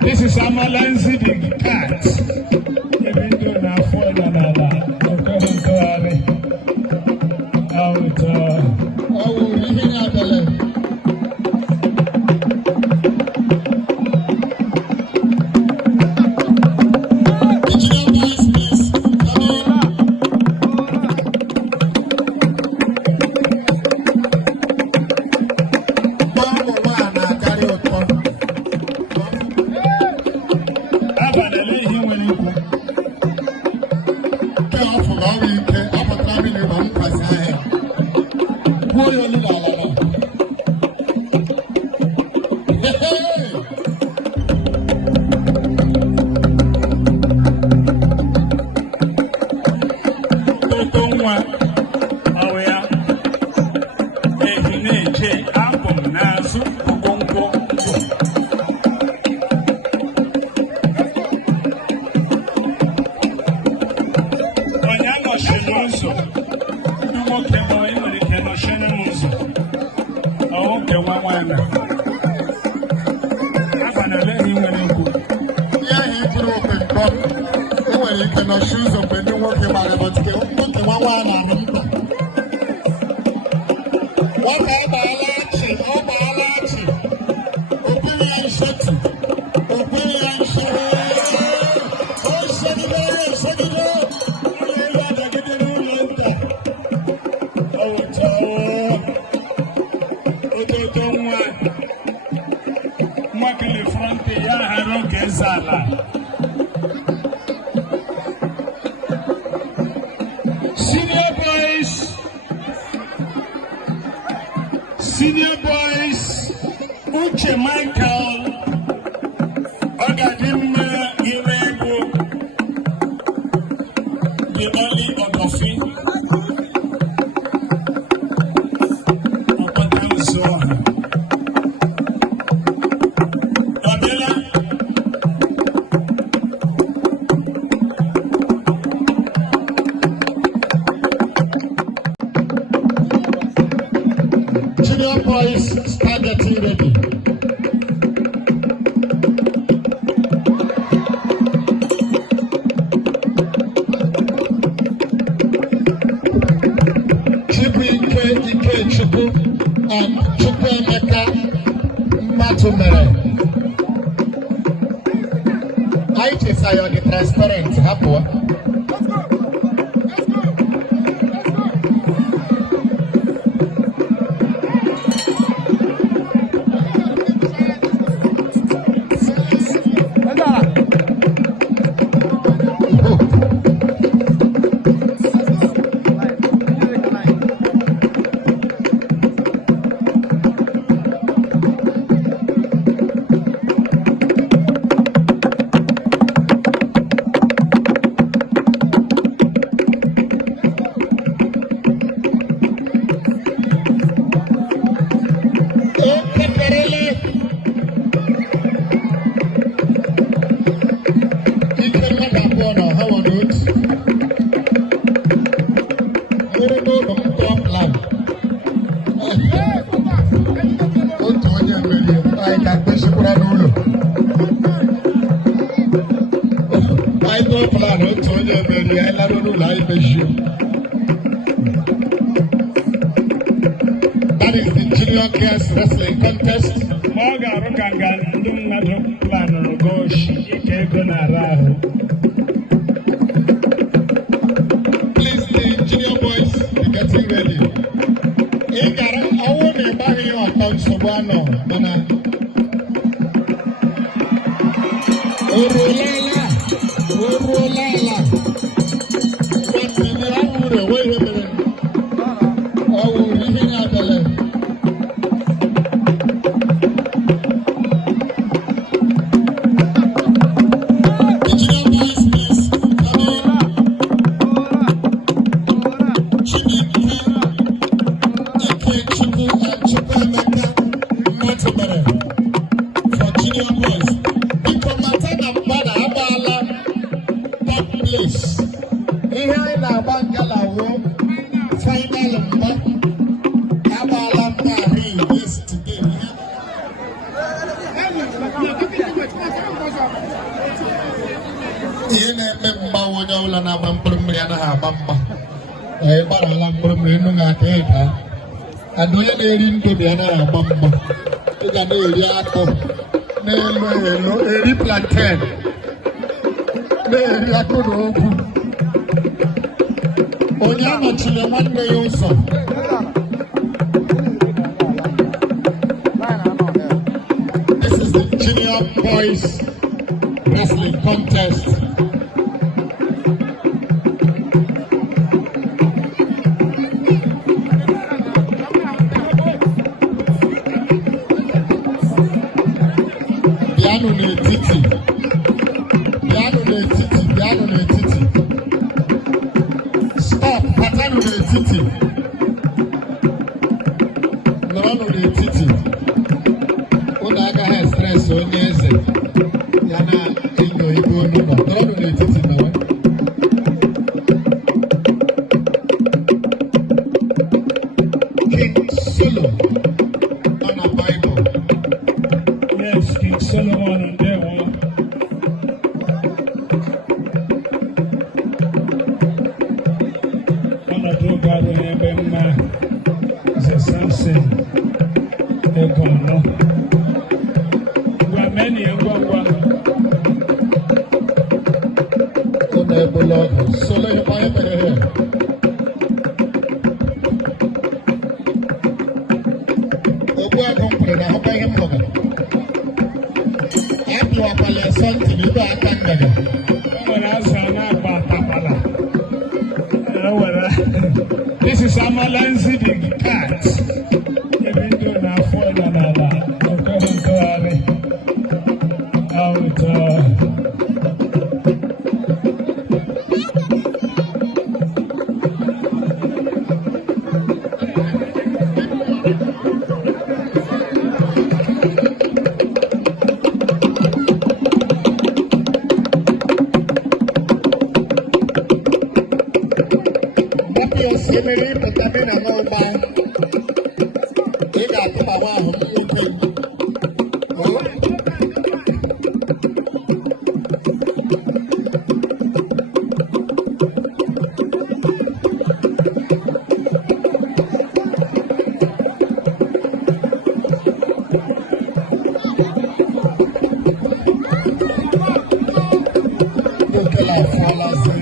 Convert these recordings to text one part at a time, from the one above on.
This is Amalansi the cat. Even though na phone another. Shoes up and working about it, but Senior boys, Uche Michael, Ogadim Irego, Yemali Odofi, Opatanzo, Abela, Junior boys, start getting ready. Ike Chukwu and Chukwuemeka Matumere. I desire the transparent happen. That is the Junior Girls Wrestling Contest. Please, the junior boys, be getting ready. I want to buy your account so Ihe anyị na-agba ngala wo final mgba agbaala m narị yesterday. Ihe na-eme mgba onye ọbụla na-agba mkpụrụ mmiri anaghị agba mgba. Anyị gbarala mkpụrụ mmiri nnu ga-aka ịda. Ada onye na-eri ndomi anaghị agba mgba. Ị ga na-eri akụ n'elu elu eri plantain na-eri akụ na okwu. Onye anọchiri nwanne ya ụzọ. This is the junior boys wrestling contest. Piano n'etiti. Piano n'etiti. Piano n'etiti. Stop. Patano n'etiti. Nọrọnụ n'etiti. Unu agaghị stress onye eze. Ya na-enyo ibe unu nọ. Nọrọnụ n'etiti nọrọ. King Solo nọ na Bible. Yes, King Solomon on that one. One of those guys when they been is a Samson. They're gone, no. We are many and one. Solo yung kaya pa rin. Obu akong prena, ako pa yung mga. Apo apala santi, dito akan daga. Wala sana batabala. Wala. This is Amalansi the cat. Even though na for another. Emiri pụtabe na n'ụba ị ga-atụbawa ahụ nwoke okela afọlazi.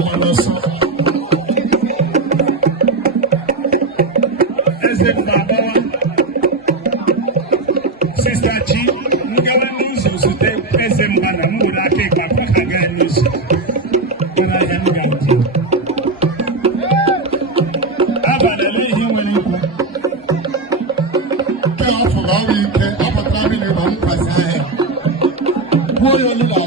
Moloso. Babawa. Sister Chi, Ngala News, so they present Bana Mura take back again news. When I am going Abana lay him when you care for our week, I'm a traveling around Pasai. Boy, only la.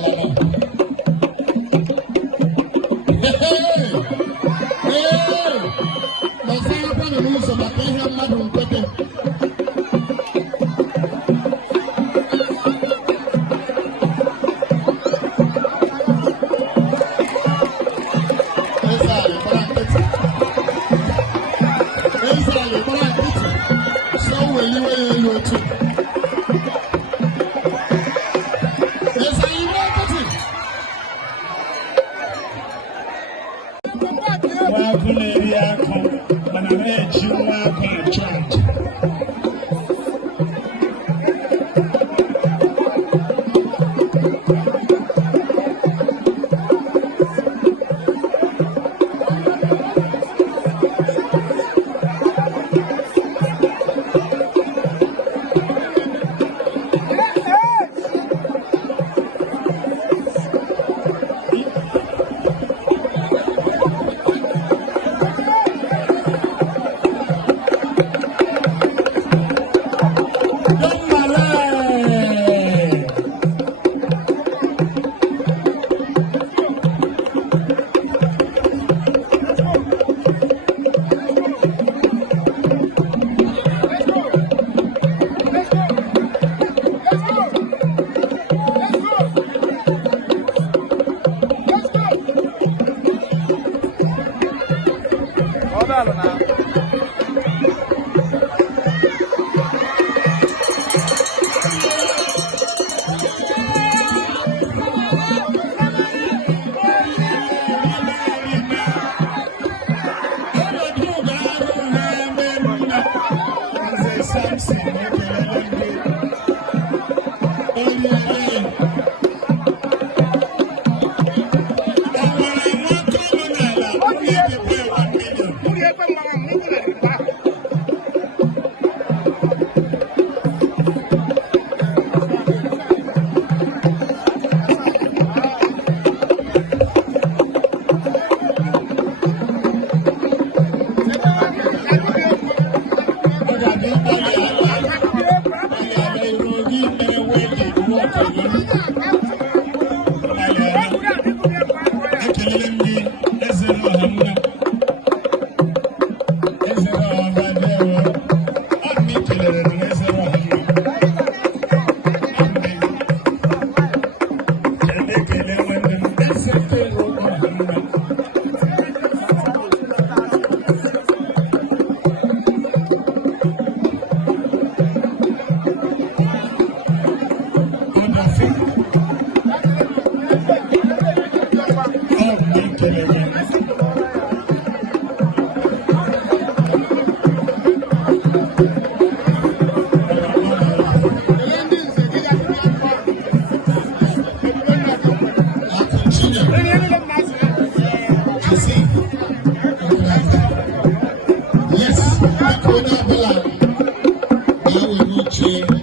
Yes, I will not be like I will not change.